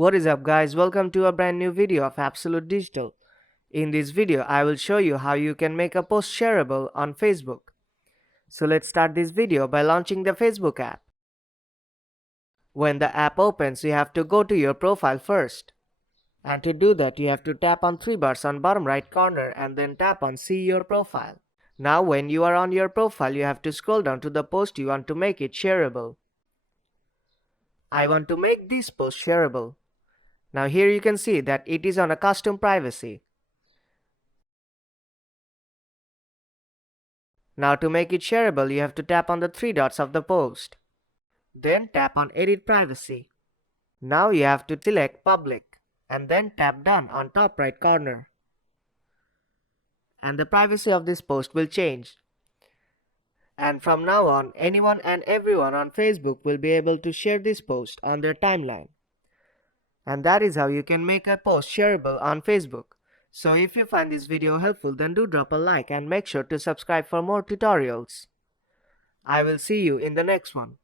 What is up guys, welcome to a brand new video of Absolute Digital. In this video, I will show you how you can make a post shareable on Facebook. So let's start this video by launching the Facebook app. When the app opens, you have to go to your profile first. And to do that, you have to tap on three bars on bottom right corner and then tap on See Your Profile. Now when you are on your profile, you have to scroll down to the post you want to make it shareable. I want to make this post shareable. Now here you can see that it is on a custom privacy. Now to make it shareable, you have to tap on the three dots of the post. Then tap on Edit Privacy. Now you have to select Public and then tap Done on top right corner. And the privacy of this post will change. And from now on, anyone and everyone on Facebook will be able to share this post on their timeline. And that is how you can make a post shareable on Facebook. So if you find this video helpful, then do drop a like and make sure to subscribe for more tutorials. I will see you in the next one.